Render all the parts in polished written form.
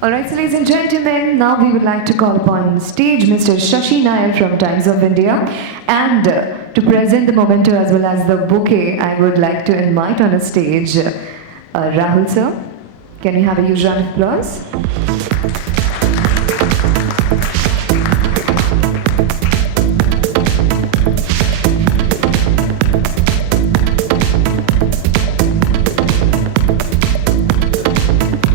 Alright, so ladies and gentlemen, now we would like to call upon stage Mr. Shashi Nair from Times of India, and to present the memento as well as the bouquet, I would like to invite on a stage Rahul sir. Can we have a huge round of applause?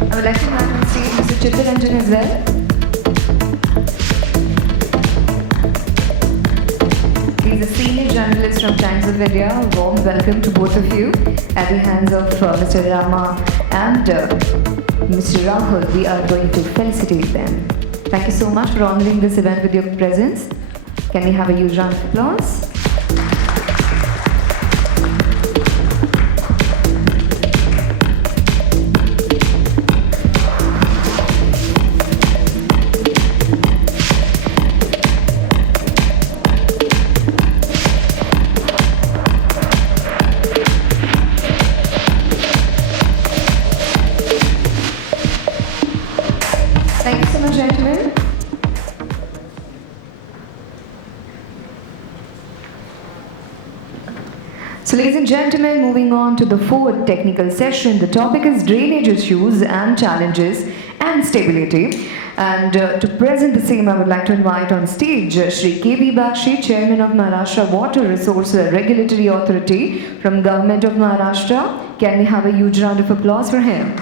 I would like to invite on stage Mr. Chittaranjan as well. He's a senior journalist from Times of India. A warm welcome to both of you at the hands of Mr. Rama and Mr. Rahul. We are going to felicitate them. Thank you so much for honoring this event with your presence. Can we have a huge round of applause? Thank you so much, gentlemen. So, ladies and gentlemen, moving on to the fourth technical session. The topic is drainage issues and challenges and stability. And to present the same, I would like to invite on stage Shri K.B. Bakshi, Chairman of Maharashtra Water Resource Regulatory Authority from Government of Maharashtra. Can we have a huge round of applause for him?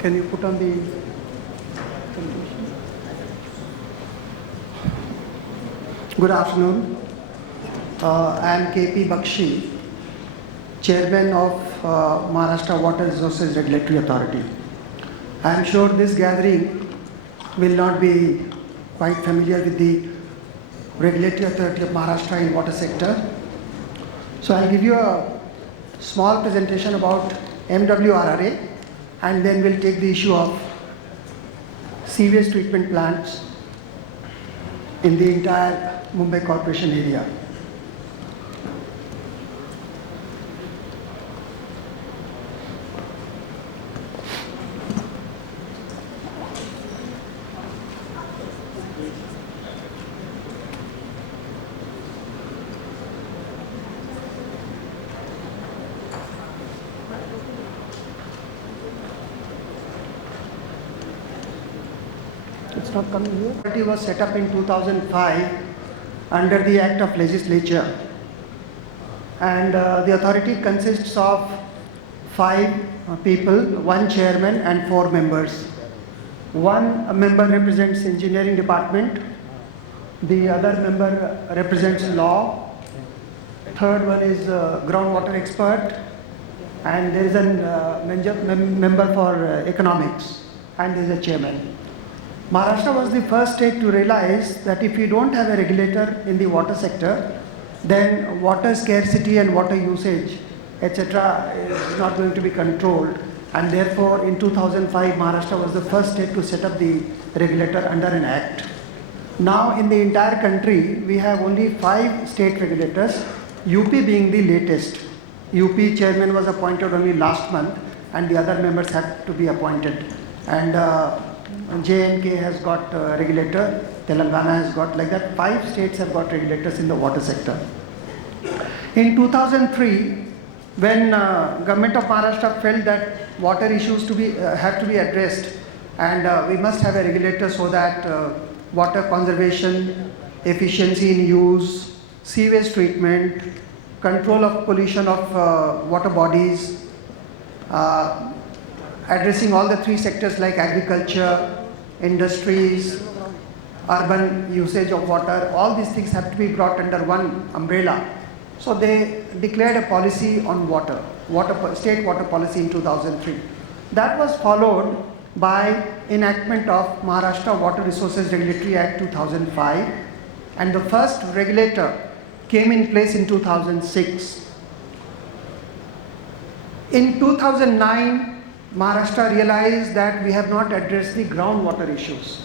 Can you put on the Good afternoon. I am K.P. Bakshi, Chairman of Maharashtra Water Resources Regulatory Authority. I am sure this gathering will not be quite familiar with the Regulatory Authority of Maharashtra in water sector. So I will give you a small presentation about MWRRA, and then we'll take the issue of sewage treatment plants in the entire Mumbai Corporation area. It's not coming here. The authority was set up in 2005 under the Act of Legislature, and the authority consists of 5 people, 1 chairman and 4 members. One member represents engineering department, the other member represents law, third one is groundwater expert, and there is a member for economics, and there is a chairman. Maharashtra was the first state to realize that if we don't have a regulator in the water sector, then water scarcity and water usage, etc., is not going to be controlled. And therefore, in 2005, Maharashtra was the first state to set up the regulator under an act. Now, in the entire country, we have only 5 state regulators, UP being the latest. UP chairman was appointed only last month, and the other members have to be appointed. And J&K has got a regulator, Telangana has got, like that 5 states have got regulators in the water sector. In 2003, when government of Maharashtra felt that water issues have to be addressed, and we must have a regulator so that water conservation, efficiency in use, sewage treatment, control of pollution of water bodies, addressing all the 3 sectors like agriculture, industries, urban usage of water, all these things have to be brought under one umbrella. So they declared a policy on water, state water policy in 2003. That was followed by enactment of Maharashtra Water Resources Regulatory Act 2005, and the first regulator came in place in 2006. In 2009, Maharashtra realized that we have not addressed the groundwater issues.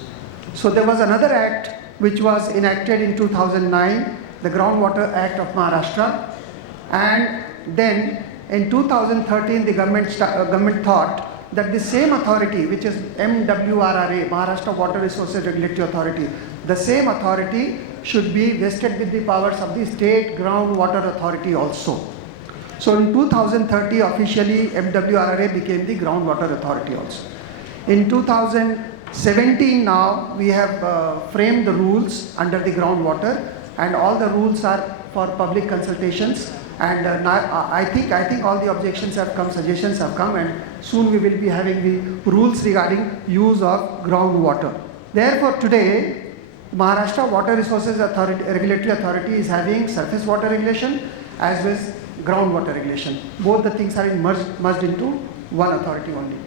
So there was another act which was enacted in 2009, the Groundwater Act of Maharashtra, and then in 2013 the government thought that the same authority, which is MWRRA, Maharashtra Water Resources Regulatory Authority, the same authority should be vested with the powers of the State Groundwater Authority also. So in 2030 officially MWRRA became the Groundwater Authority also. In 2017 now we have framed the rules under the groundwater, and all the rules are for public consultations, and I think all the objections have come, suggestions have come, and soon we will be having the rules regarding use of groundwater. Therefore today Maharashtra Water Resources Regulatory Authority is having surface water regulation as well as groundwater regulation. Both the things are merged into one authority only.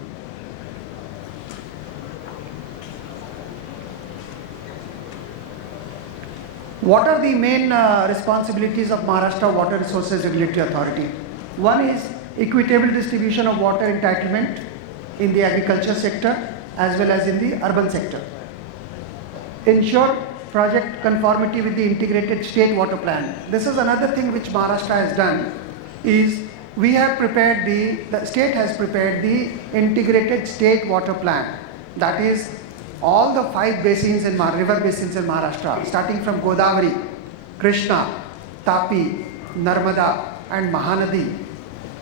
What are the main responsibilities of Maharashtra Water Resources Regulatory Authority? One is equitable distribution of water entitlement in the agriculture sector as well as in the urban sector. Ensure project conformity with the integrated state water plan. This is another thing which Maharashtra has done, is we have prepared the state has prepared the integrated state water plan. That is all the 5 basins in river basins in Maharashtra, starting from Godavari, Krishna, Tapi, Narmada and Mahanadi,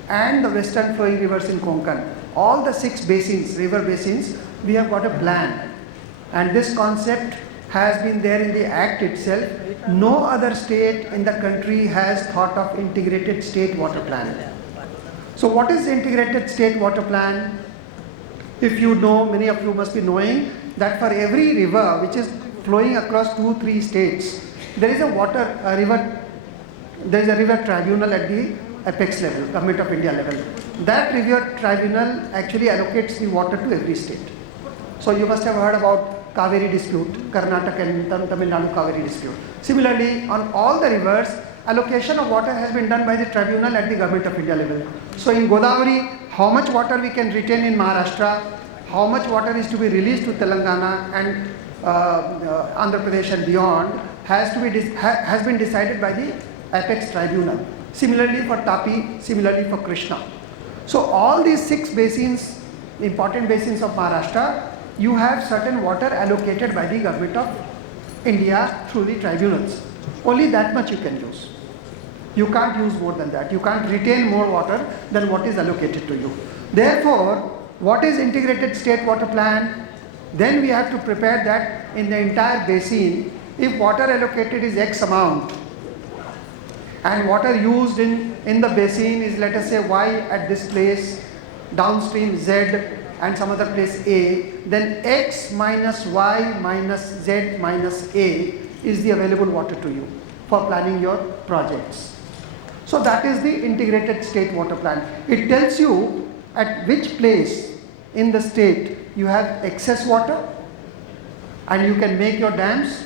and the western flowing rivers in Konkan. All the 6 basins, river basins, we have got a plan, and this concept has been there in the Act itself. No other state in the country has thought of integrated state water plan. So what is integrated state water plan? If you know, many of you must be knowing that for every river which is flowing across 2-3 states, there is a river tribunal at the apex level, Government of India level. That river tribunal actually allocates the water to every state. So you must have heard about Kaveri dispute, Karnataka and Tamil Nadu Kaveri dispute. Similarly, on all the rivers, allocation of water has been done by the tribunal at the Government of India level. So in Godavari, how much water we can retain in Maharashtra, how much water is to be released to Telangana and Andhra Pradesh and beyond has been decided by the apex tribunal. Similarly for Tapi, similarly for Krishna. So all these 6 basins, important basins of Maharashtra, you have certain water allocated by the Government of India through the tribunals. Only that much you can use. You can't use more than that. You can't retain more water than what is allocated to you. Therefore, what is integrated state water plan? Then we have to prepare that in the entire basin, if water allocated is X amount and water used in the basin is, let us say, Y at this place, downstream Z and some other place A, then X minus Y minus Z minus A is the available water to you for planning your projects. So that is the integrated state water plan. It tells you at which place in the state you have excess water and you can make your dams,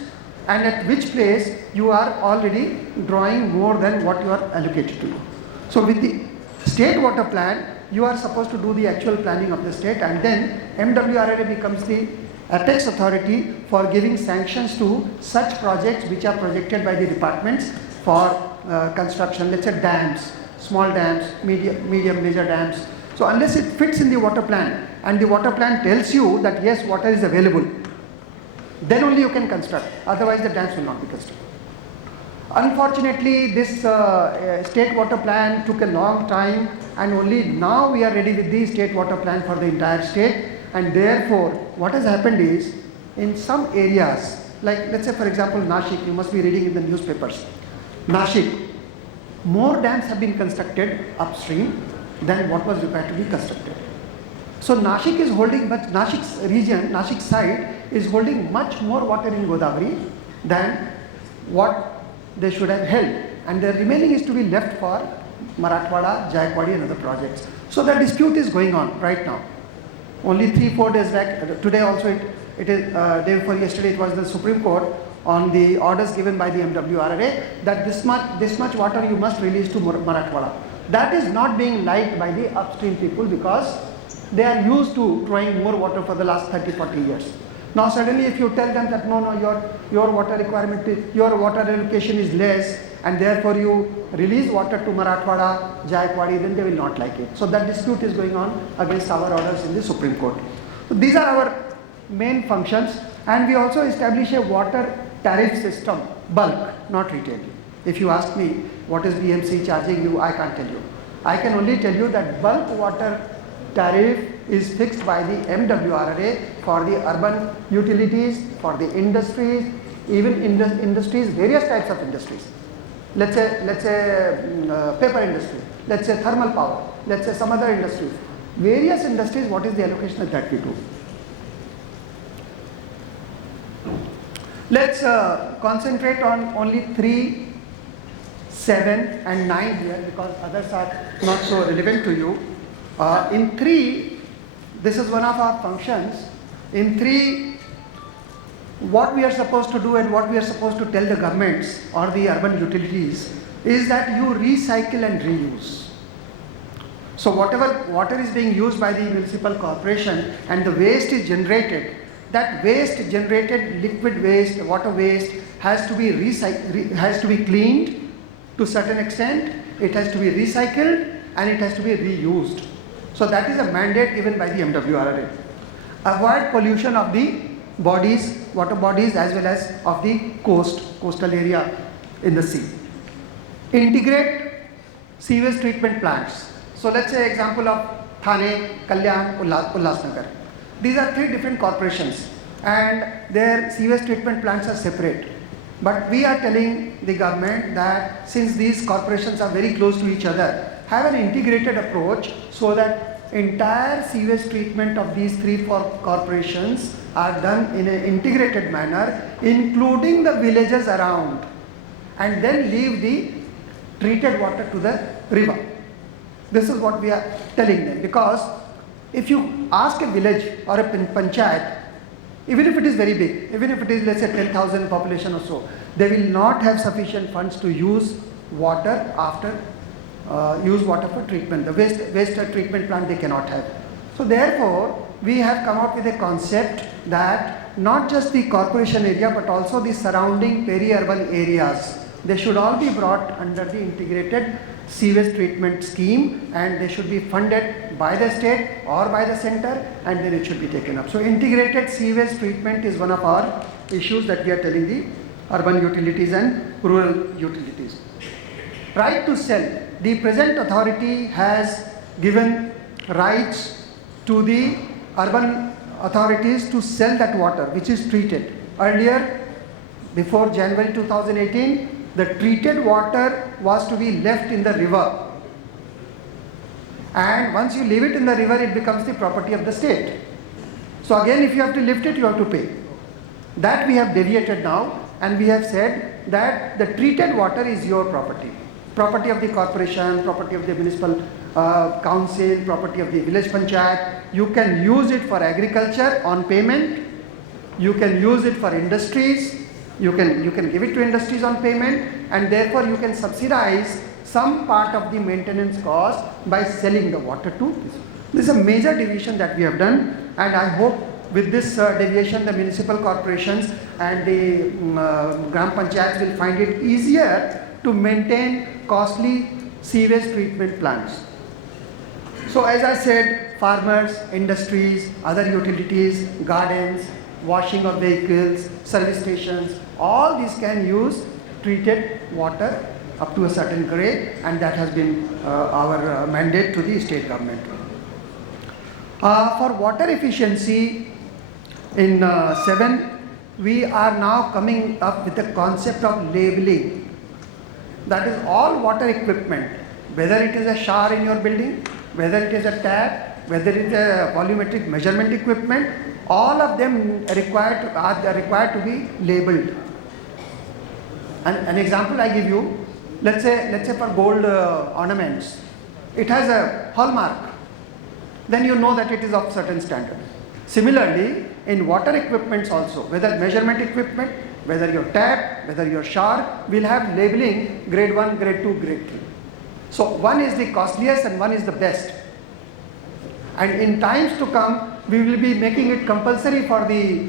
and at which place you are already drawing more than what you are allocated to you. So with the state water plan, you are supposed to do the actual planning of the state, and then MWRRA becomes the apex authority for giving sanctions to such projects which are projected by the departments for construction, let's say dams, small dams, medium, major dams. So unless it fits in the water plan and the water plan tells you that yes, water is available, then only you can construct. Otherwise the dams will not be constructed. Unfortunately, this state water plan took a long time, and only now we are ready with the state water plan for the entire state. And therefore, what has happened is, in some areas, like let's say for example Nashik, you must be reading in the newspapers, Nashik, more dams have been constructed upstream than what was required to be constructed. So Nashik is holding, but Nashik's region, Nashik side is holding much more water in Godavari than what they should have held, and the remaining is to be left for Marathwada, Jayakwadi and other projects. So the dispute is going on right now. Only 3-4 days back, today also it is, day before yesterday it was the Supreme Court on the orders given by the MWRA that this much water you must release to Marathwada. That is not being liked by the upstream people because they are used to throwing more water for the last 30-40 years. Now suddenly if you tell them that no, your water requirement is, your water allocation is less and therefore you release water to Marathwada, Jayakwadi, then they will not like it. So that dispute is going on against our orders in the Supreme Court. So these are our main functions, and we also establish a water tariff system, bulk, not retail. If you ask me what is BMC charging you, I can't tell you. I can only tell you that bulk water tariff is fixed by the MWRA for the urban utilities, for the industries, even industries, various types of industries. Let's say paper industry, let's say thermal power, let's say some other industries. Various industries, what is the allocation that we do? Let's concentrate on only 3, 7 and 9 here because others are not so relevant to you. In 3, this is one of our functions. In 3, what we are supposed to do and what we are supposed to tell the governments or the urban utilities is that you recycle and reuse. So whatever water is being used by the municipal corporation and the waste is generated, that waste generated liquid waste, water waste has to be has to be cleaned to a certain extent, it has to be recycled and it has to be reused. So that is a mandate given by the MWRA. Avoid pollution of the bodies, water bodies as well as of the coastal area in the sea. Integrate sewage treatment plants. So let's say example of Thane, Kalyan, Ulhasnagar. These are 3 different corporations and their sewage treatment plants are separate. But we are telling the government that since these corporations are very close to each other, have an integrated approach so that entire sewage treatment of these 3-4 corporations are done in an integrated manner, including the villages around, and then leave the treated water to the river. This is what we are telling them, because if you ask a village or a panchayat, even if it is very big, even if it is let's say 10,000 population or so, they will not have sufficient funds to use water after use water for treatment. The waste treatment plant they cannot have. So therefore, we have come up with a concept that not just the corporation area but also the surrounding peri-urban areas, they should all be brought under the integrated sewage treatment scheme and they should be funded by the state or by the center and then it should be taken up. So integrated sewage treatment is one of our issues that we are telling the urban utilities and rural utilities. Right to sell. The present authority has given rights to the urban authorities to sell that water which is treated. Earlier, before January 2018, the treated water was to be left in the river. And once you leave it in the river, it becomes the property of the state. So again, if you have to lift it, you have to pay. That we have deviated now and we have said that the treated water is your property. Property of the corporation, property of the municipal council, property of the village panchayat. You can use it for agriculture on payment. You can use it for industries. You can give it to industries on payment, and therefore you can subsidize some part of the maintenance cost by selling the water to this. This is a major deviation that we have done, and I hope with this deviation the municipal corporations and the gram panchayats will find it easier to maintain costly sewage treatment plants. So as I said, farmers, industries, other utilities, gardens, washing of vehicles, service stations, all these can use treated water up to a certain grade, and that has been our mandate to the state government. For water efficiency in 7, we are now coming up with the concept of labeling. That is all water equipment, whether it is a shower in your building, whether it is a tap, whether it is a volumetric measurement equipment, all of them are required to be labeled. And an example I give you, let's say for gold ornaments, it has a hallmark, then you know that it is of certain standard. Similarly, in water equipments also, whether measurement equipment, whether your tap, whether your shower, will have labeling grade 1, grade 2, grade 3. So one is the costliest and one is the best. And in times to come, we will be making it compulsory for the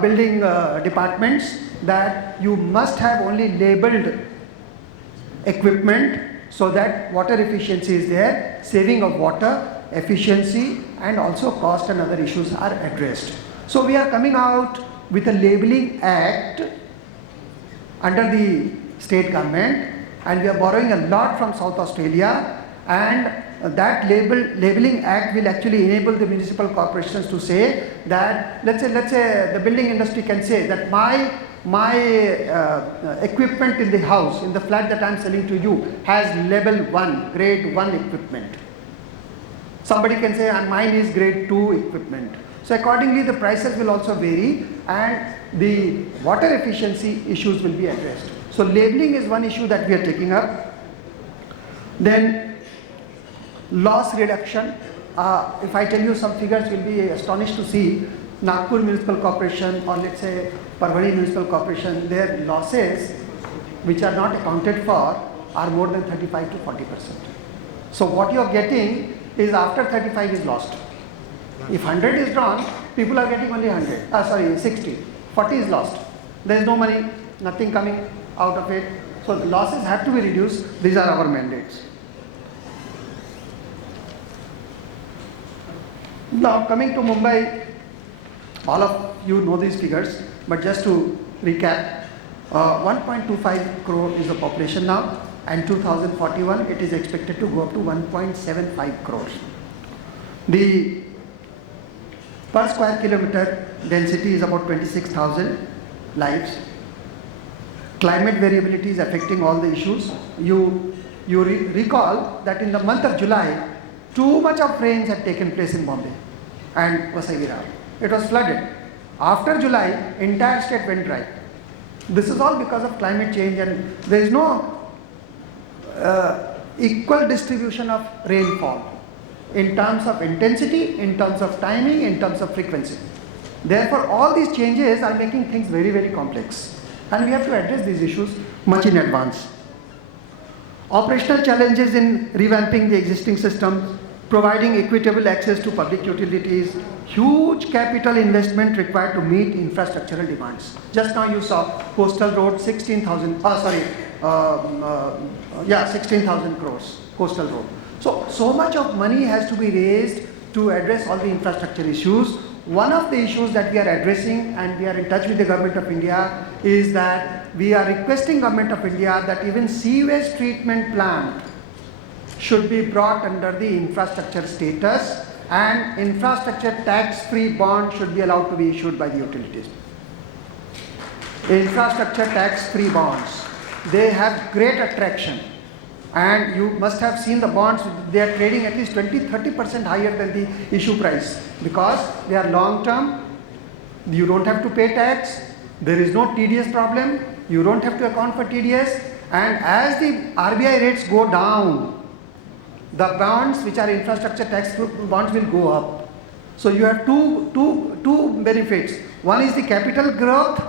building departments that you must have only labeled equipment so that water efficiency is there, saving of water, efficiency, and also cost and other issues are addressed. So we are coming out with a labeling act under the state government, and we are borrowing a lot from South Australia, and that labeling act will actually enable the municipal corporations to say that, let's say the building industry can say that my equipment in the house, in the flat that I am selling to you, has level 1, grade 1 equipment. Somebody can say, and mine is grade 2 equipment. So accordingly the prices will also vary and the water efficiency issues will be addressed. So labeling is one issue that we are taking up. Then loss reduction. If I tell you some figures, you will be astonished to see Nagpur Municipal Corporation, or let's say Parvani Municipal Corporation, their losses which are not accounted for are more than 35 to 40%. So what you are getting is after 35 is lost. If 100 is drawn, people are getting only 60. 40 is lost. There is no money, nothing coming out of it. So the losses have to be reduced. These are our mandates. Now coming to Mumbai, all of you know these figures, but just to recap, 1.25 crore is the population now, and 2041 it is expected to go up to 1.75 crores. The per square kilometer density is about 26,000 lives. Climate variability is affecting all the issues. You recall that in the month of July, too much of rains had taken place in Bombay and Vasai Virar. It was flooded. After July, entire state went dry. This is all because of climate change, and there is no equal distribution of rainfall in terms of intensity, in terms of timing, in terms of frequency. Therefore, all these changes are making things very, very complex, and we have to address these issues much in advance. Operational challenges in revamping the existing systems, providing equitable access to public utilities, huge capital investment required to meet infrastructural demands. Just now you saw coastal road, 16,000 crores, coastal road. So much of money has to be raised to address all the infrastructure issues. One of the issues that we are addressing, and we are in touch with the Government of India, is that we are requesting Government of India that even sewage treatment plant should be brought under the infrastructure status, and infrastructure tax-free bond should be allowed to be issued by the utilities. Infrastructure tax-free bonds, they have great attraction, and you must have seen the bonds. They are trading at least 20-30% higher than the issue price, because they are long term. You don't have to pay tax, there is no TDS problem, you don't have to account for TDS, and as the RBI rates go down, the bonds which are infrastructure tax bonds will go up. So you have two benefits. One is the capital growth,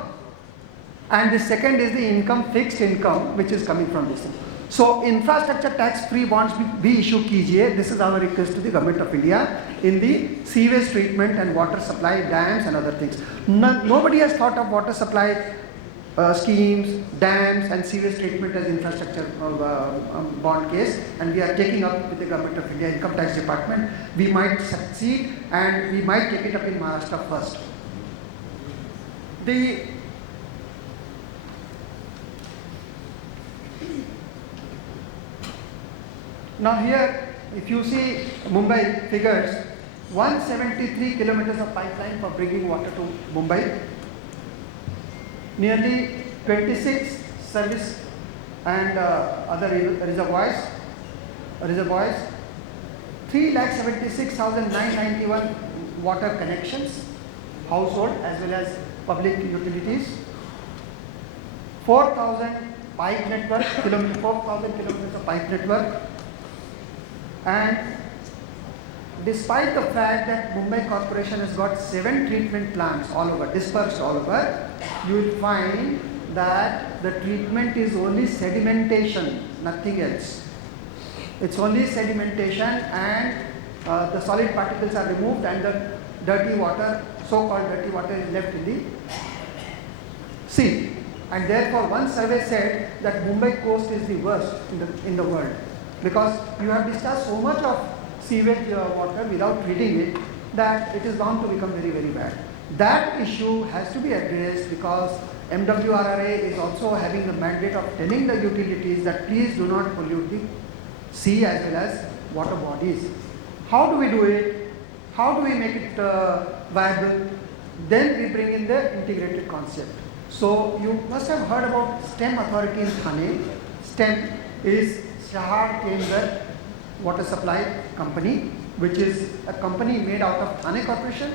and the second is the income, fixed income, which is coming from this thing. So infrastructure tax free bonds be issued कीजिए. This is our request to the Government of India in the sewage treatment and water supply, dams and other things. Nobody has thought of water supply schemes, dams and sewage treatment as infrastructure bond case, and we are taking up with the Government of India Income Tax Department. We might succeed, and we might take it up in Maharashtra first. Now here, if you see Mumbai figures, 173 kilometers of pipeline for bringing water to Mumbai, nearly 26 service and other reservoirs, 376,991 water connections, household as well as public utilities, 4,000 pipe network, 4,000 kilometers of pipe network, and despite the fact that Mumbai Corporation has got 7 treatment plants all over, dispersed all over, you will find that the treatment is only sedimentation, nothing else. It's only sedimentation, and the solid particles are removed and the dirty water, so-called dirty water, is left in the sea. And therefore one survey said that Mumbai coast is the worst in the world, because you have discharged so much of sewage water without treating it that it is bound to become very, very bad. That issue has to be addressed, because MWRRA is also having the mandate of telling the utilities that please do not pollute the sea as well as water bodies. How do we do it? How do we make it viable? Then we bring in the integrated concept. So you must have heard about STEM authority in Thane. STEM is Shahar Kendra Water Supply Company, which is a company made out of Thane Corporation,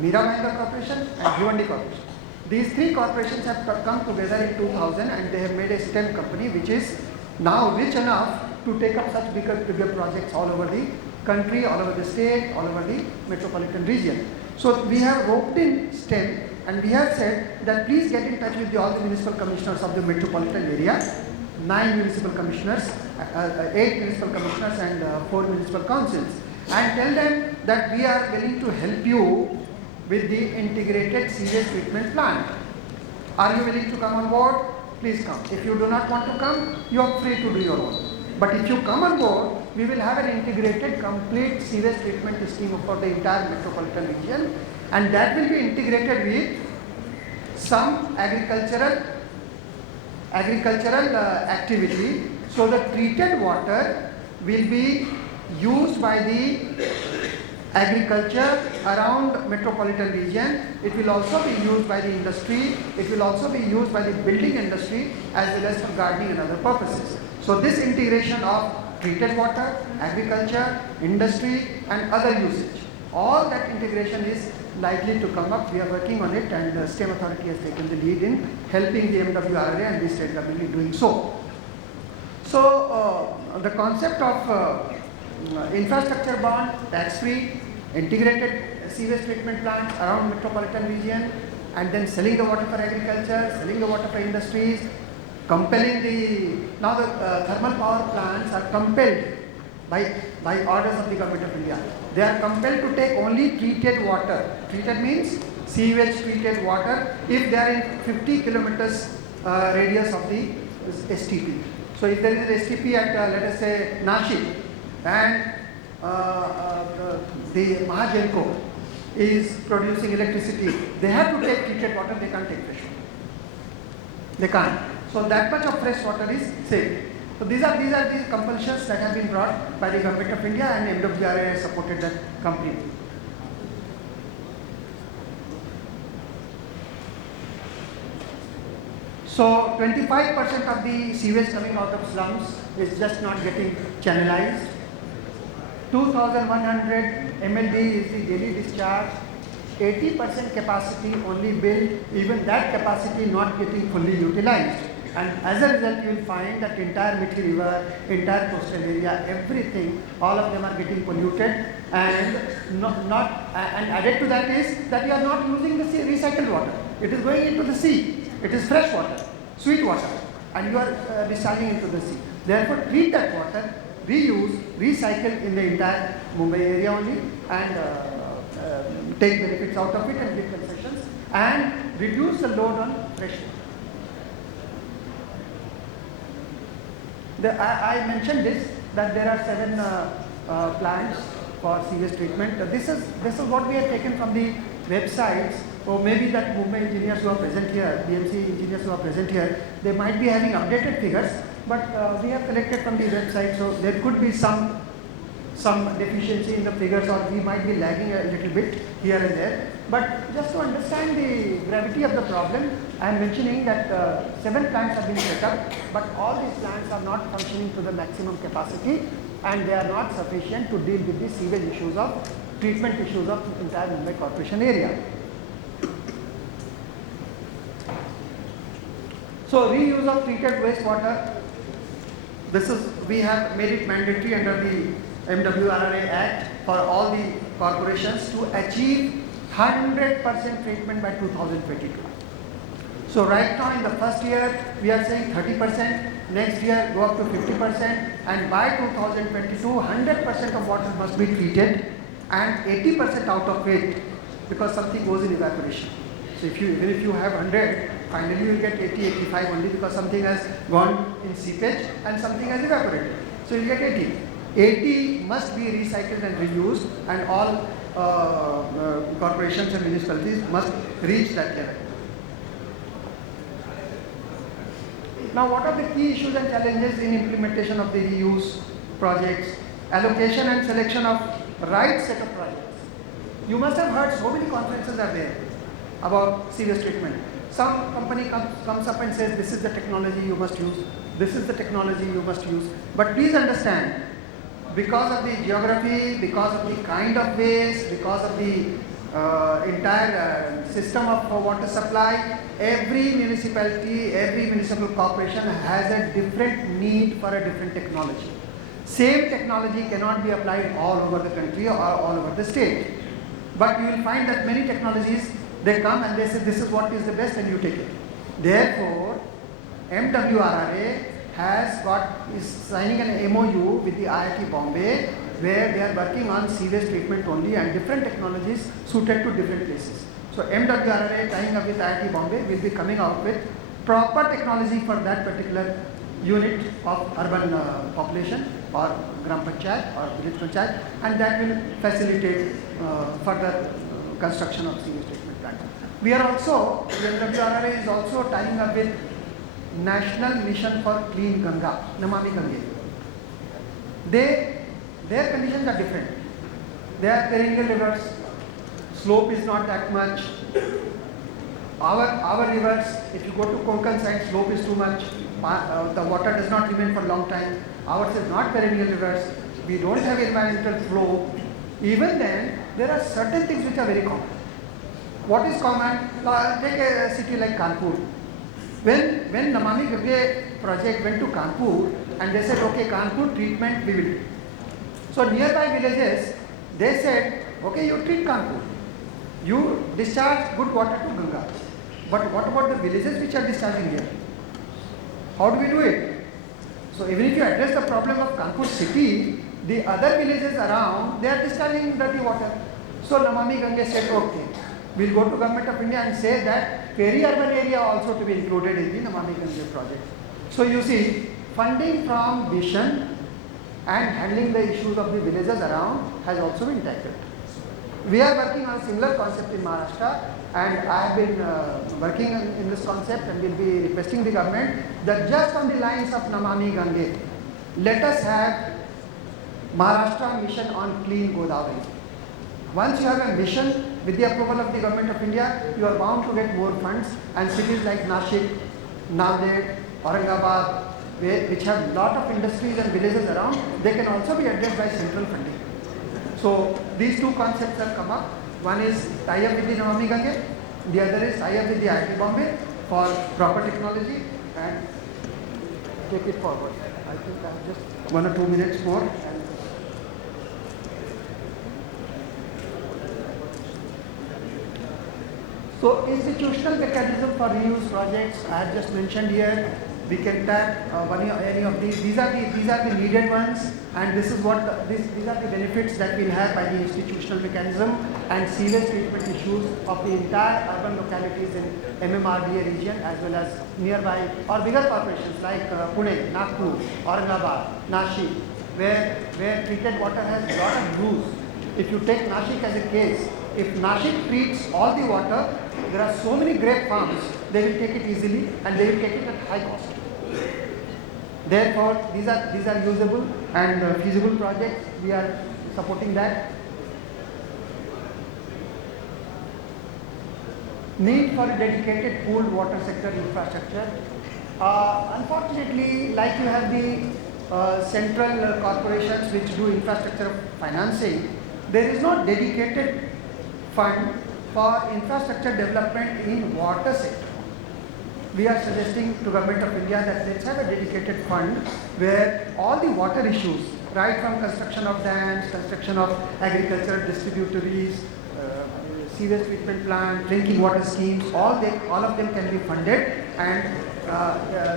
Mira Bhayandar Corporation and Bhiwandi Corporation. These 3 corporations have come together in 2000 and they have made a STEM company which is now rich enough to take up such bigger projects all over the country, all over the state, all over the metropolitan region. So we have roped in STEM and we have said that please get in touch with all the municipal commissioners of the metropolitan area, 9 municipal commissioners, 8 municipal commissioners and 4 municipal councils, and tell them that we are willing to help you with the integrated sewage treatment plant. Are you willing to come on board? Please come. If you do not want to come, you are free to do your own. But if you come on board, we will have an integrated complete sewage treatment scheme for the entire metropolitan region, and that will be integrated with some agricultural activity. So the treated water will be used by the agriculture around metropolitan region. It will also be used by the industry. It will also be used by the building industry as well as for gardening and other purposes. So this integration of treated water, agriculture, industry and other usage, all that integration is likely to come up. We are working on it, and the STEM authority has taken the lead in helping the MWRA and the state government in doing so. So the concept of infrastructure bond, tax-free, integrated sewage treatment plants around metropolitan region, and then selling the water for agriculture, selling the water for industries, compelling now the thermal power plants are compelled by orders of the government of India. They are compelled to take only treated water. Treated means sewage treated water if they are in 50 kilometers radius of the STP. So if there is an STP at let us say Nashik, and the Mahagenco is producing electricity, they have to take treated water, they can't take fresh water. They can't. So that much of fresh water is saved. So these are the compulsions that have been brought by the government of India, and MWRA has supported that company. So 25% of the sewage coming out of slums is just not getting channelized. 2,100 MLD is the daily discharge. 80% capacity only built, even that capacity not getting fully utilized. And as a result, you will find that entire Mithi River, entire coastal area, everything, all of them are getting polluted, and and added to that is that you are not using the recycled water. It is going into the sea. It is fresh water, sweet water, and you are discharging into the sea. Therefore, treat that water, reuse, recycle in the entire Mumbai area only, and take benefits out of it and give concessions and reduce the load on fresh water. I mentioned this, that there are 7 plants for sewage treatment. This is what we have taken from the websites, or maybe that Mumbai engineers who are present here, BMC engineers who are present here, they might be having updated figures, but we have collected from the website, so there could be some deficiency in the figures, or we might be lagging a little bit here and there. But just to understand the gravity of the problem, I am mentioning that 7 plants have been set up, but all these plants are not functioning to the maximum capacity, and they are not sufficient to deal with the sewage issues of treatment issues of entire Mumbai Corporation area. So reuse of treated wastewater, we have made it mandatory under the MWRA Act. for all the corporations to achieve 100% treatment by 2022. So right now in the first year, we are saying 30%, next year go up to 50%, and by 2022, 100% of water must be treated and 80% out of it, because something goes in evaporation. So even if you have 100, finally you will get 80, 85 only, because something has gone in seepage and something has evaporated. So you get 80. 80 must be recycled and reused, and all corporations and municipalities must reach that level. Now, what are the key issues and challenges in implementation of the reuse projects? Allocation and selection of right set of projects. You must have heard so many conferences are there about sewage treatment. Some company comes up and says, this is the technology you must use, this is the technology you must use. But please understand, because of the geography, because of the kind of waste, because of the entire system of water supply, every municipality, every municipal corporation has a different need for a different technology. Same technology cannot be applied all over the country or all over the state. But you will find that many technologies, they come and they say this is what is the best and you take it. Therefore, MWRRA is signing an MOU with the IIT Bombay, where they are working on sewage treatment only and different technologies suited to different places. So MWRRA tying up with IIT Bombay will be coming out with proper technology for that particular unit of urban population or gram panchayat or village panchayat, and that will facilitate further construction of sewage treatment plant. We are also, the MWRRA is also tying up with National Mission for Clean Ganga, Namami Gange. Their conditions are different. They are perennial rivers, slope is not that much. Our rivers, if you go to Konkan side, slope is too much. The water does not remain for a long time. Ours is not perennial rivers. We don't have environmental flow. Even then, there are certain things which are very common. What is common? Take a city like Kanpur. When Namami Gange project went to Kanpur and they said, okay, Kanpur treatment we will do. So nearby villages, they said, okay, you treat Kanpur. You discharge good water to Ganga. But what about the villages which are discharging here? How do we do it? So even if you address the problem of Kanpur city, the other villages around, they are discharging dirty water. So Namami Gange said, okay, we'll go to Government of India and say that peri-urban area also to be included in the Namami Gange project. So you see, funding from Vision and handling the issues of the villages around has also been tackled. We are working on a similar concept in Maharashtra, and I have been working in this concept and will be requesting the government that just on the lines of Namami Gange, let us have Maharashtra mission on clean Godavari. Once you have a mission with the approval of the Government of India, you are bound to get more funds, and cities like Nashik, Nanded, Aurangabad, which have a lot of industries and villages around, they can also be addressed by central funding. So these two concepts have come up. One is tie-up with the Namami Gange, the other is tie-up with the IIT Bombay for proper technology, and take it forward. I think I have just 1 or 2 minutes more. So institutional mechanism for reuse projects, I have just mentioned here. We can tap any of these. These are the needed ones, and this is what these are the benefits that we'll have by the institutional mechanism and sewage treatment issues of the entire urban localities in MMRDA region as well as nearby or bigger corporations like Pune, Nagpur, Aurangabad, Nashik, where treated water has a lot of use. If you take Nashik as a case, if Nashik treats all the water, there are so many grape farms, they will take it easily and they will take it at high cost. Therefore, these are usable and feasible projects. We are supporting that. Need for a dedicated pooled water sector infrastructure. Unfortunately, like you have the central corporations which do infrastructure financing, there is no dedicated fund for infrastructure development in water sector. we are suggesting to Government of India that let's have a dedicated fund where all the water issues, right from construction of dams, construction of agricultural distributaries, sewage treatment plant, drinking water schemes, all of them can be funded, and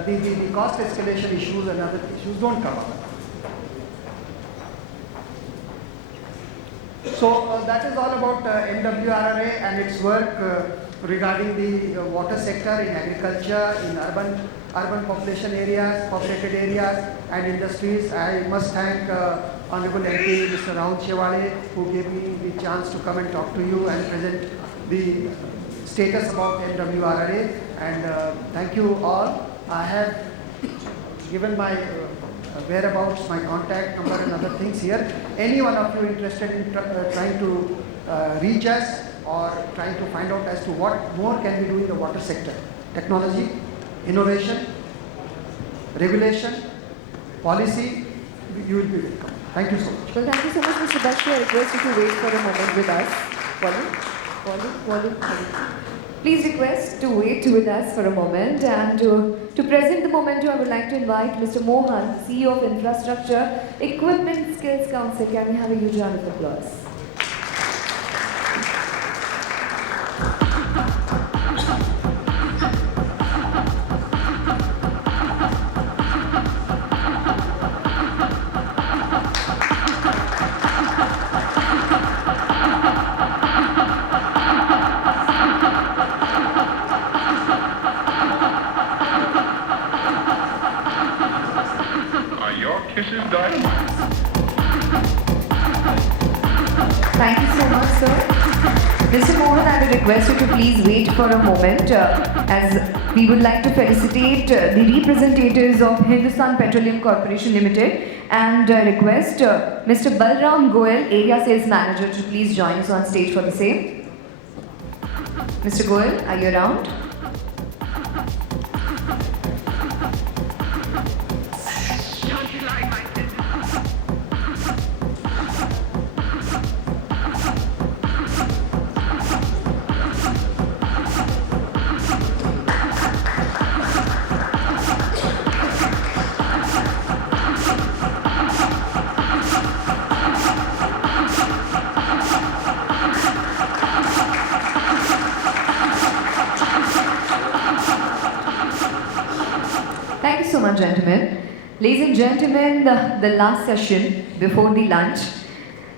the cost escalation issues and other issues don't come up. So that is all about MWRRA and its work regarding the water sector in agriculture, in urban population areas, populated areas and industries. I must thank Honorable MP Mr. Rahul Shewale, who gave me the chance to come and talk to you and present the status about MWRRA. And thank you all. I have given my whereabouts, my contact number and other things here. Any one of you interested in trying to reach us or trying to find out as to what more can we do in the water sector, technology, innovation, regulation, policy, you will be welcome. Thank you so much. Well, thank you so much, Mr. Bakshi. I request you to wait for a moment with us. Volume. Please request to wait with us for a moment, and to present the memento, I would like to invite Mr. Mohan, CEO of Infrastructure Equipment Skills Council. Can we have a huge round of applause? Thank you so much, sir. Mr. Mohan, I will request you to please wait for a moment as we would like to felicitate the representatives of Hindustan Petroleum Corporation Limited and request Mr. Balram Goel, Area Sales Manager, to please join us on stage for the same. Mr. Goel, are you around? Thank you so much, gentlemen. Ladies and gentlemen, the last session before the lunch,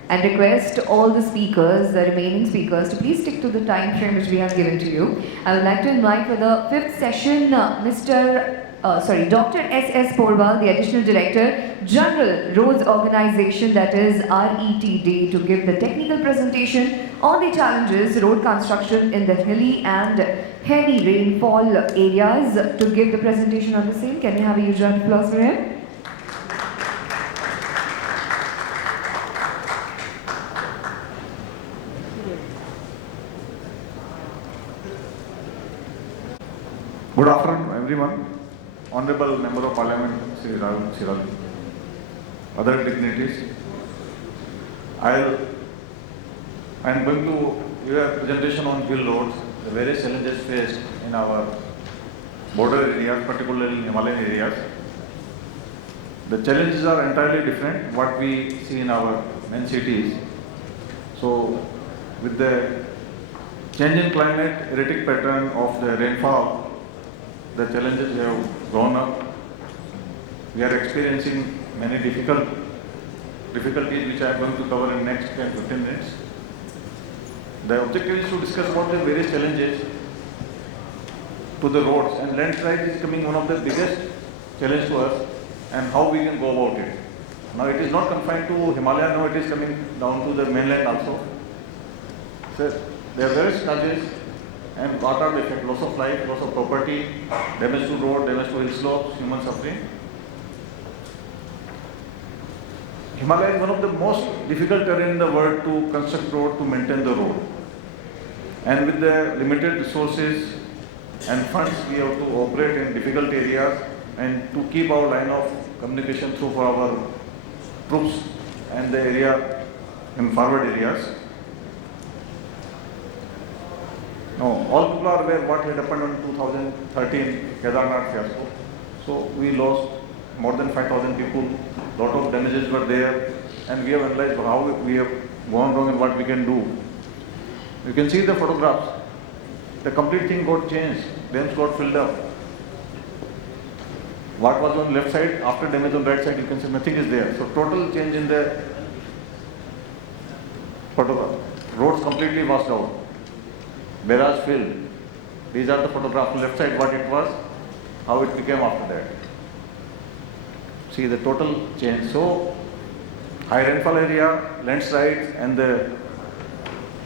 and request all the speakers, the remaining speakers, to please stick to the time frame which we have given to you. I would like to invite for the fifth session Dr. S.S. Porwal, the Additional Director, General Roads Organization, that is RETD, to give the technical presentation on the challenges road construction in the hilly and heavy rainfall areas. To give the presentation on the same, can we have a huge round of applause for him? Good afternoon, everyone. Honorable Member of Parliament, Sri Rahul Shewale, other dignitaries. I am going to give a presentation on hill roads, the various challenges faced in our border areas, particularly in Himalayan areas. The challenges are entirely different what we see in our main cities. So, with the changing climate, erratic pattern of the rainfall, the challenges have gone up. We are experiencing many difficulties which I am going to cover in next 10-15 minutes. The objective is to discuss about the various challenges to the roads, and landslide is becoming one of the biggest challenges to us, and how we can go about it. Now it is not confined to Himalaya, now it is coming down to the mainland also. So there are various causes. And what are the effects? Loss of life, loss of property, damage to road, damage to hill slopes, human suffering. Himalaya is one of the most difficult terrain in the world to construct road, to maintain the road. And with the limited resources and funds, we have to operate in difficult areas and to keep our line of communication through for our troops and the area in forward areas. No, all people are aware what had happened in 2013 Kedarnath fiasco. So we lost more than 5,000 people, lot of damages were there, and we have analyzed how we have gone wrong and what we can do. You can see the photographs. The complete thing got changed, dams got filled up. What was on left side, after damage on right side, you can see nothing is there. So total change in the photograph. Roads completely washed out. Barrage filled. These are the photographs. Left side what it was, how it became after that. See the total change. So high rainfall area, landslides and the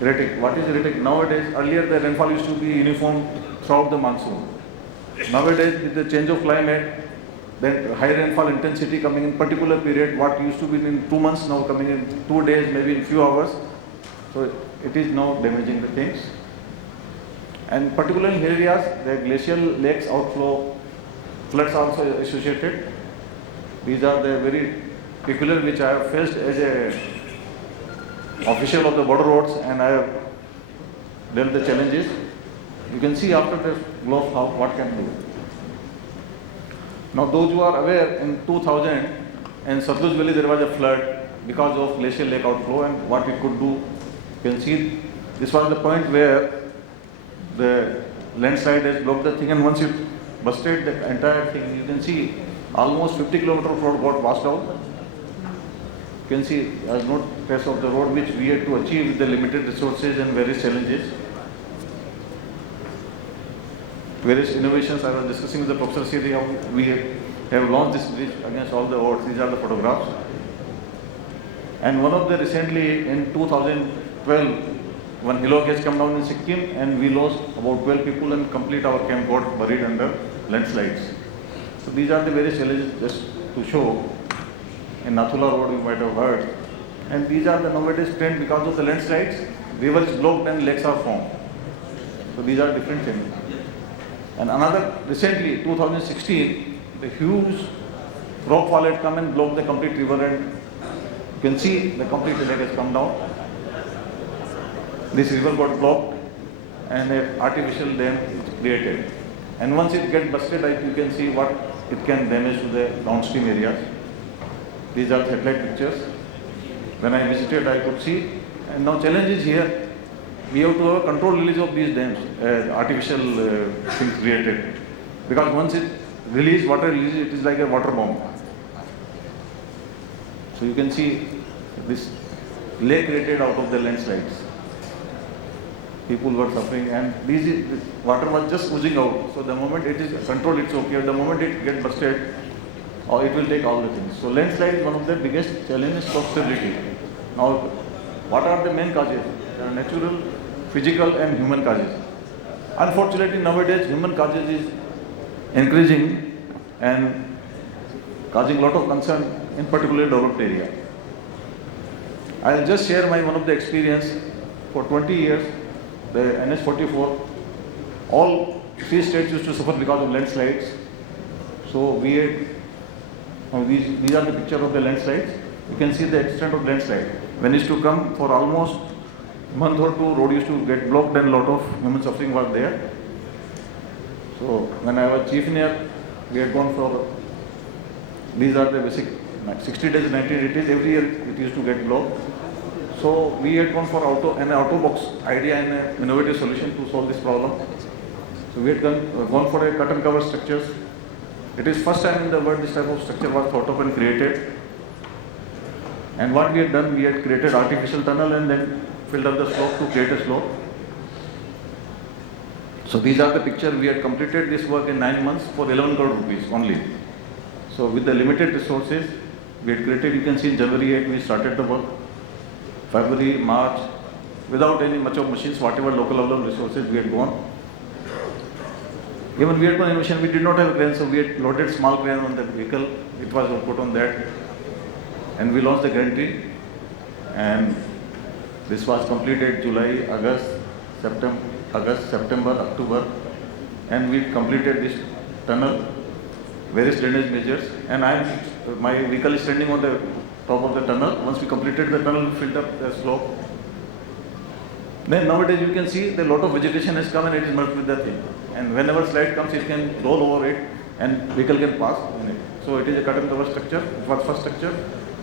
erratic. What is erratic? Nowadays, earlier the rainfall used to be uniform throughout the monsoon. Nowadays, with the change of climate, then high rainfall intensity coming in particular period, what used to be in 2 months now coming in 2 days, maybe in few hours. So it is now damaging the things. And particularly in areas, the glacial lakes outflow, floods also associated. These are the very peculiar which I have faced as a official of the border roads, and I have dealt the challenges. You can see after the globe how what can do. Now those who are aware, in 2000 in Satluj Valley there was a flood because of glacial lake outflow and what it could do. You can see this was the point where the landslide has blocked the thing, and once it busted the entire thing, you can see almost 50 kilometers of road got washed out. You can see there is no trace of the road which we had to achieve with the limited resources and various challenges. Various innovations I was discussing with the Professor Siri, how we have launched this bridge against all the odds. These are the photographs. And one of the recently in 2012, one hillock has come down in Sikkim and we lost about 12 people and complete our camp got buried under landslides. So these are the various challenges just to show. In Nathula Road you might have heard. And these are the nowadays trend because of the landslides, rivers blocked and lakes are formed. So these are different things. And another, recently, 2016, the huge rock fall had come and blocked the complete river, and you can see the complete lake has come down. This river got blocked and an artificial dam is created. And once it gets busted, you can see what it can damage to the downstream areas. These are satellite pictures. When I visited, I could see. And now challenge is here. We have to have a controlled release of these dams, artificial things created. Because once it releases, water releases, it is like a water bomb. So you can see this lake created out of the landslides. People were suffering and this water was just oozing out. So the moment it is controlled, it's okay. The moment it gets busted, or it will take all the things. So landslide is one of the biggest challenges for stability. Now, what are the main causes? There are natural, physical and human causes. Unfortunately, nowadays human causes is increasing and causing a lot of concern in particular developed area. I will just share my one of the experience. For 20 years, the NH44, all 3 states used to suffer because of landslides. So we had, these are the picture of the landslides. You can see the extent of landslide. When it used to come for almost a month or two, road used to get blocked and a lot of human suffering was there. So when I was chief engineer, we had gone for, these are the basic 60 days, 90 days, every year it used to get blocked. So we had gone for an auto box idea and an innovative solution to solve this problem. So we had gone for a cut and cover structures. It is first time in the world this type of structure was thought of and created. And what we had done, we had created artificial tunnel and then filled up the slope to create a slope. So these are the pictures. We had completed this work in 9 months for 11 crore rupees only. So with the limited resources, we had created, you can see in January 8 we started the work. February, March, without any much of machines, whatever local available resources we had gone. Even we had one innovation, we did not have a crane, so we had loaded small crane on the vehicle. It was put on that. And we launched the gantry. And this was completed July, August, September, October. And we completed this tunnel, various drainage measures. And my vehicle is standing on the top of the tunnel. Once we completed the tunnel, we filled up the slope. Then nowadays you can see the lot of vegetation has come and it is merged with the thing. And whenever slide comes, it can roll over it and vehicle can pass in it. So it is a cut and cover structure. It was first structure.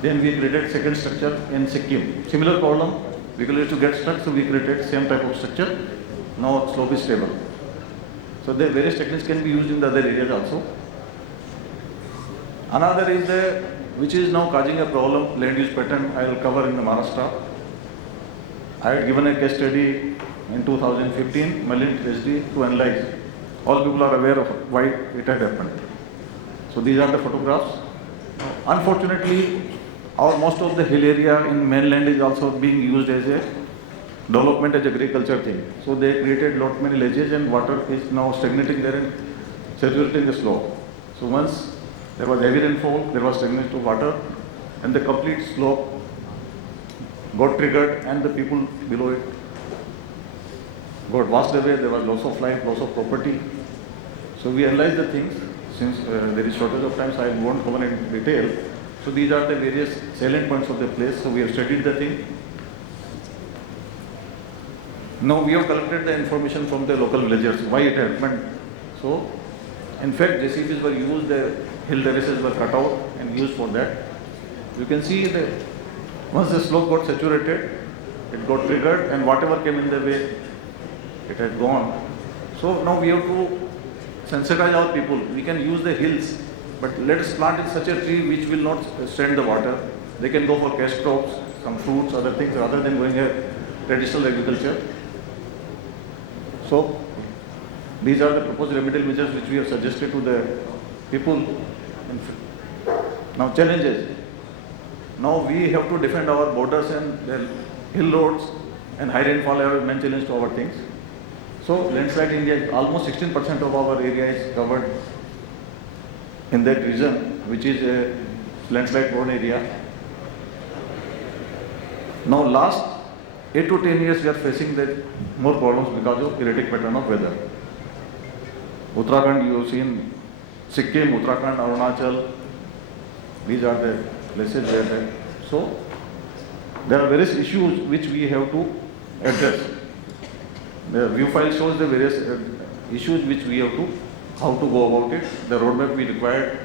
Then we created second structure in Sikkim. Similar problem. Vehicle used to get stuck, so we created same type of structure. Now slope is stable. So the various techniques can be used in the other areas also. Another is the which is now causing a problem, land use pattern. I will cover in the Maharashtra. I had given a case study in 2015, Malin tragedy, to analyze. All people are aware of why it had happened. So these are the photographs. Unfortunately, most of the hill area in mainland is also being used as a development as agriculture thing. So they created lot many ledges and water is now stagnating there and saturating the slope. So once there was heavy rainfall, there was stagnation of water and the complete slope got triggered and the people below it got washed away. There was loss of life, loss of property. So we analyzed the things. Since there is shortage of time, so I won't cover in detail. So these are the various salient points of the place. So we have studied the thing. Now we have collected the information from the local villagers, why it happened. So in fact, JCBs were used, the hill terraces were cut out and used for that. You can see that once the slope got saturated, it got triggered and whatever came in the way, it had gone. So now we have to sensitize our people. We can use the hills, but let us plant in such a tree which will not stand the water. They can go for cash crops, some fruits, other things, rather than going a traditional agriculture. So these are the proposed remedial measures which we have suggested to the people. Now challenges. Now we have to defend our borders and the hill roads and high rainfall are main challenge to our things. So landslide India, almost 16% of our area is covered in that region, which is a landslide prone area. Now last 8 to 10 years we are facing that more problems because of erratic pattern of weather. Uttarakhand, you have seen Sikkim, Uttarakhand, Arunachal, these are the places where so there are various issues which we have to address. The view file shows the various issues which we have to, how to go about it, the roadmap we required.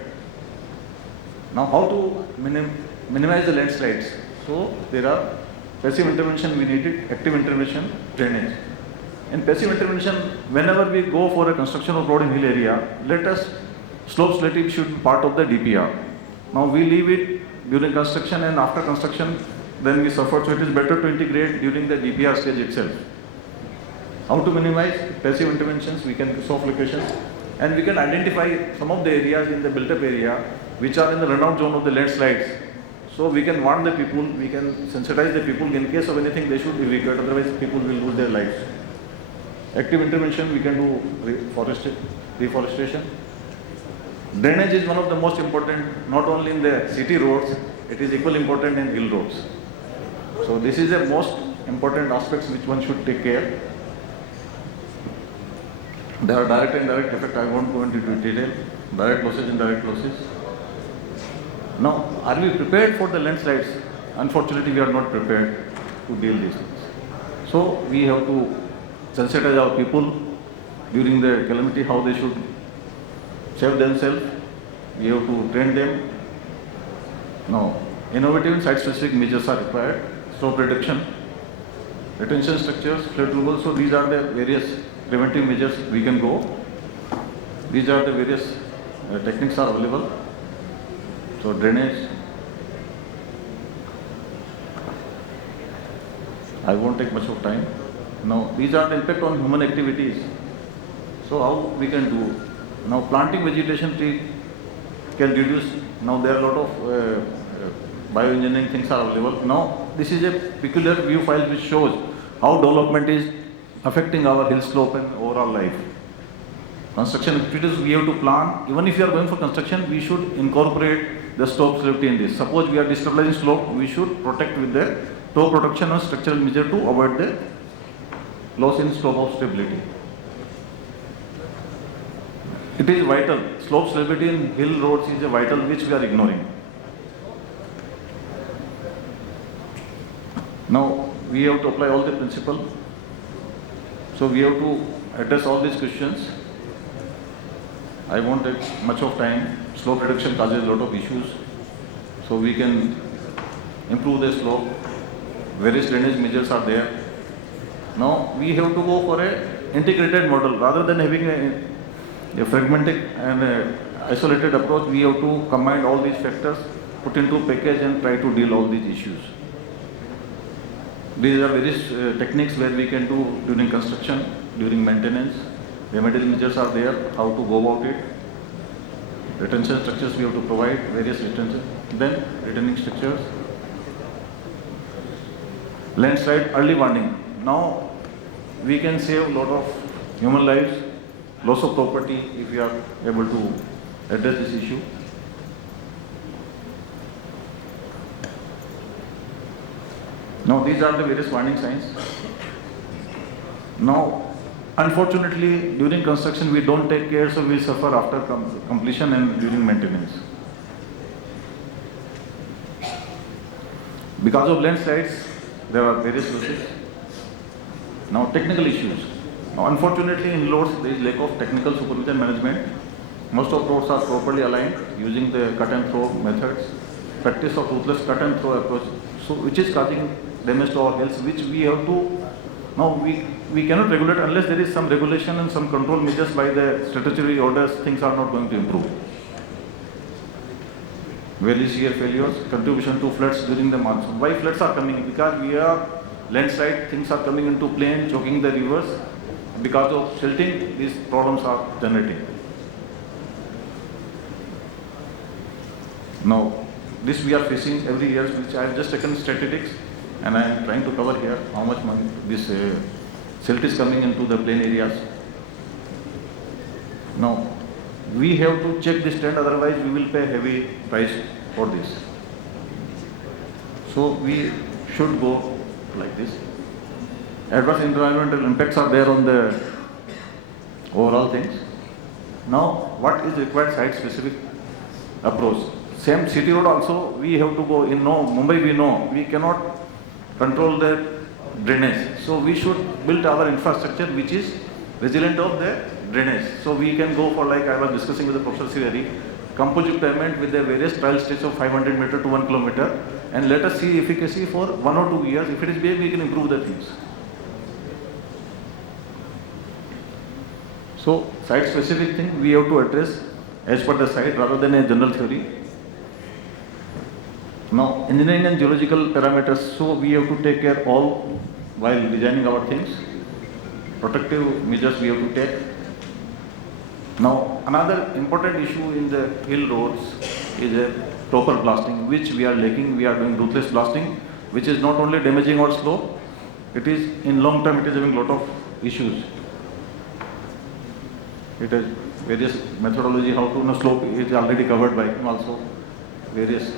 Now how to minimize the landslides. So there are passive intervention we needed, active intervention, drainage. In passive intervention, whenever we go for a construction of road in hill area, let us slope slating should be part of the DPR. Now we leave it during construction and after construction, then we suffer. So it is better to integrate during the DPR stage itself. How to minimize passive interventions? We can soft locations and we can identify some of the areas in the built-up area which are in the runout zone of the landslides. So we can warn the people, we can sensitize the people. In case of anything, they should evacuate, otherwise people will lose their lives. Active intervention, we can do reforestation. Drainage is one of the most important, not only in the city roads, it is equally important in hill roads. So this is the most important aspects which one should take care. There are direct and indirect effect. I won't go into detail. Direct losses, indirect losses. Now, are we prepared for the landslides? Unfortunately, we are not prepared to deal these things. So we have to sensitize our people during the calamity how they should save themselves. We have to train them. Now, innovative and site-specific measures are required. Slope reduction, retention structures, flood removal. So these are the various preventive measures we can go. These are the various techniques are available. So drainage. I won't take much of time. Now these are the impact on human activities. So how we can do? Now planting vegetation tree can reduce. Now there are a lot of bioengineering things are available. Now this is a peculiar view file which shows how development is affecting our hill slope and overall life. Construction activities we have to plan. Even if you are going for construction, we should incorporate the slope stability in this. Suppose we are destabilizing slope, we should protect with the toe protection or structural measure to avoid the loss in slope of stability. It is vital. Slope stability in hill roads is a vital which we are ignoring. Now we have to apply all the principle. So we have to address all these questions. I won't take much of time. Slope reduction causes a lot of issues. So we can improve the slope. Various drainage measures are there. Now we have to go for a integrated model rather than having a fragmented and a isolated approach. We have to combine all these factors, put into package and try to deal all these issues. These are various techniques where we can do during construction, during maintenance. Remedial measures are there, how to go about it. Retention structures we have to provide, various retention. Then retaining structures. Landslide early warning. Now we can save a lot of human lives, loss of property if we are able to address this issue. Now these are the various warning signs. Now unfortunately during construction we don't take care, so we suffer after completion and during maintenance. Because of landslides there are various losses. Now technical issues. Now unfortunately in roads there is lack of technical supervision management. Most of roads are properly aligned using the cut and throw methods. Practice of ruthless cut and throw approach, so which is causing damage to our health, which we have to, now we cannot regulate unless there is some regulation and some control measures by the statutory orders. Things are not going to improve. Valley shear failures, contribution to floods during the monsoon. Why floods are coming? Because we are landslide, things are coming into plain, choking the rivers. Because of silting, these problems are generating. Now, this we are facing every year, which I have just taken statistics, and I am trying to cover here how much money this silt is coming into the plain areas. Now, we have to check this trend, otherwise we will pay heavy price for this. So we should go like this. Adverse environmental impacts are there on the overall things. Now, what is required site-specific approach? Same city road also, we have to go in. Mumbai we know, we cannot control the drainage. So we should build our infrastructure which is resilient of the drainage. So we can go for, like I was discussing with the Professor Sirari, composite pavement with the various trial stages of 500 meter to 1 kilometer, and let us see efficacy for 1 or 2 years. If it is big, we can improve the things. So site specific thing we have to address as per the site rather than a general theory. Now engineering and geological parameters, so we have to take care all while designing our things. Protective measures we have to take. Now another important issue in the hill roads is a proper blasting, which we are lacking. We are doing ruthless blasting, which is not only damaging our slope, it is in long term it is having a lot of issues. It has various methodology how to slope is already covered by him also, various.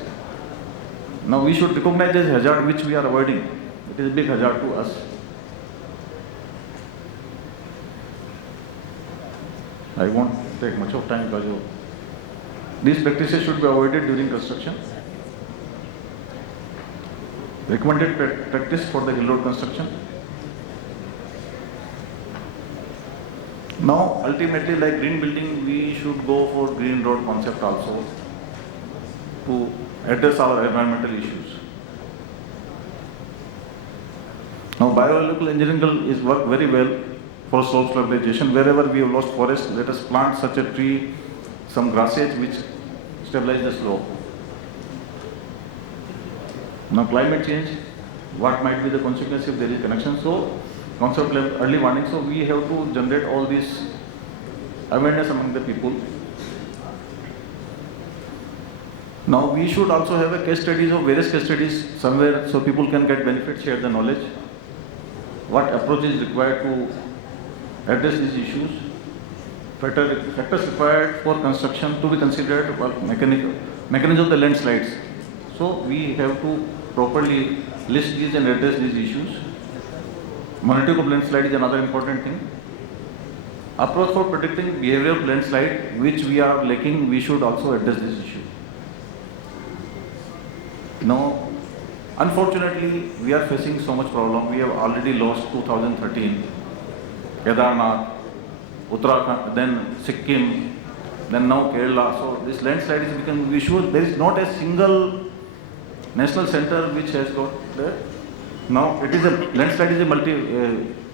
Now we should recognize this hazard which we are avoiding. It is a big hazard to us. I won't take much of time because these practices should be avoided during construction. Recommended practice for the hill road construction. Now ultimately, like green building, we should go for green road concept also to address our environmental issues. Now biological engineering is work very well for slope stabilization. Wherever we have lost forest, let us plant such a tree, some grasses which stabilize the slope. Now climate change, what might be the consequence if there is connection? So concept level early warning. So we have to generate all this awareness among the people. Now we should also have a case studies of various case studies somewhere so people can get benefit, share the knowledge. What approach is required to address these issues? Factors required for construction to be considered, well, mechanism of the landslides. So we have to properly list these and address these issues. Monitoring of landslide is another important thing. Approach for predicting behavioral landslide, which we are lacking, we should also address this issue. Now, unfortunately, we are facing so much problem. We have already lost 2013. Kedarnath, Uttarakhand, then Sikkim, then now Kerala. So this landslide is becoming visual. There is not a single national center which has got there. Now it is a landslide is a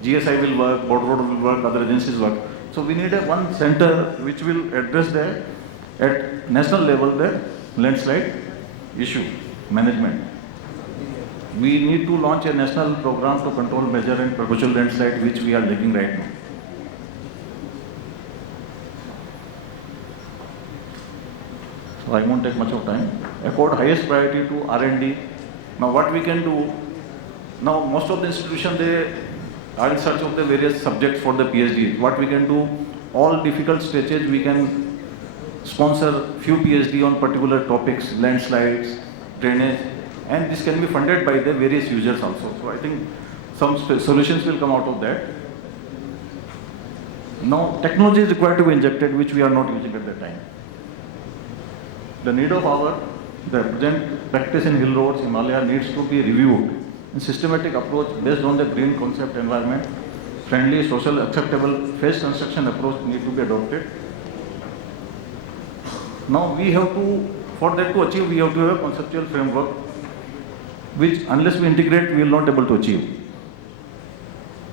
GSI will work, Board Road will work, other agencies work. So we need a one center which will address the at national level the landslide issue management. We need to launch a national program to control, measure and perpetual landslide, which we are looking right now. So I won't take much of time. Accord highest priority to R&D. Now what we can do, now most of the institutions they are in search of the various subjects for the PhD. What we can do, all difficult stages we can sponsor few PhD on particular topics, landslides, drainage, and this can be funded by the various users also. So I think some solutions will come out of that. Now technology is required to be injected, which we are not using at that time. The need of the present practice in hill roads, Himalaya needs to be reviewed. A systematic approach based on the green concept environment, friendly, social, acceptable, phase construction approach need to be adopted. Now we have to, for that to achieve, we have to have a conceptual framework, which unless we integrate, we will not be able to achieve.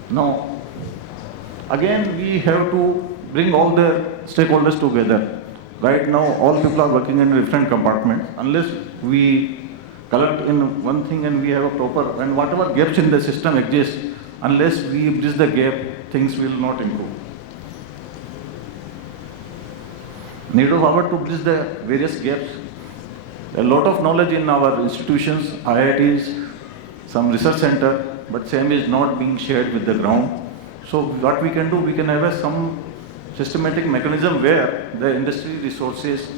Now, again, we have to bring all the stakeholders together. Right now, all people are working in different compartments. Unless we collect in one thing and we have a proper, and whatever gaps in the system exist, unless we bridge the gap, things will not improve. Need of hour to bridge the various gaps. A lot of knowledge in our institutions, IITs, some research center, but same is not being shared with the ground. So what we can do, we can have some systematic mechanism where the industry resources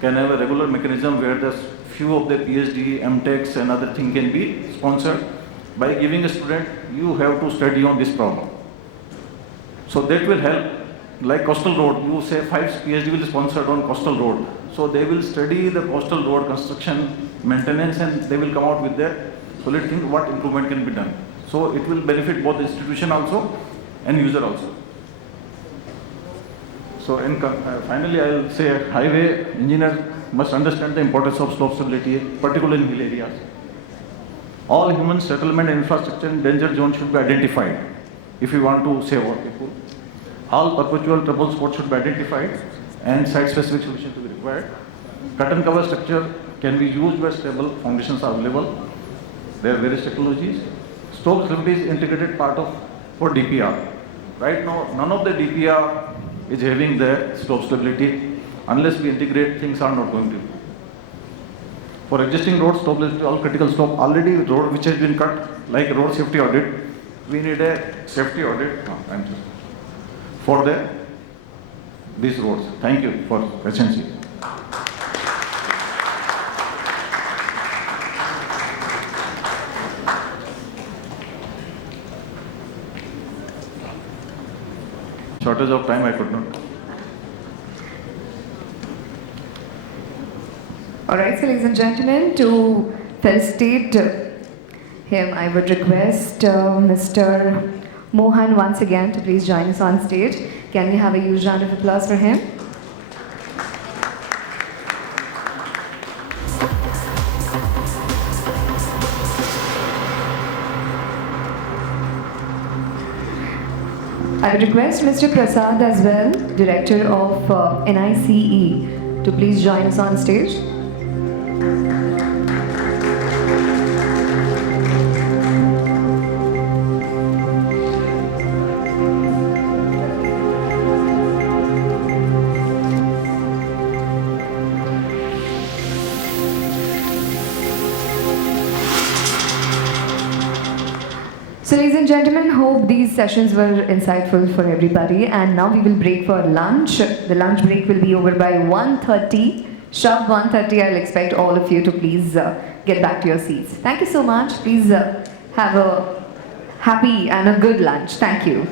can have a regular mechanism where the few of the PhD, MTechs and other thing can be sponsored by giving a student, you have to study on this problem. So that will help. Like coastal road, you say 5 PhD will be sponsored on coastal road. So they will study the coastal road construction, maintenance, and they will come out with their solid thing, what improvement can be done. So it will benefit both the institution also and user also. So finally I will say highway engineer must understand the importance of slope stability, particularly in hill areas. All human settlement and infrastructure in danger zone should be identified if we want to save our people. All perpetual trouble spots should be identified and site-specific solutions to be required. Cut and cover structure can be used where stable foundations are available. There are various technologies. Slope stability is integrated part of for DPR. Right now, none of the DPR is having the slope stability. Unless we integrate, things are not going to improve. For existing roads, slope stability, all critical slope, already road which has been cut, like road safety audit, we need a safety audit for these roads. Thank you for patience. Shortage of time, I could not. All right, so ladies and gentlemen, to felicitate him, I would request Mr. Mohan once again to please join us on stage. Can we have a huge round of applause for him? I would request Mr. Prasad as well, Director of NICE, to please join us on stage. So ladies and gentlemen, hope these sessions were insightful for everybody, and now we will break for lunch. The lunch break will be over by 1:30. Sharp 1:30, I'll expect all of you to please get back to your seats. Thank you so much. Please have a happy and a good lunch. Thank you.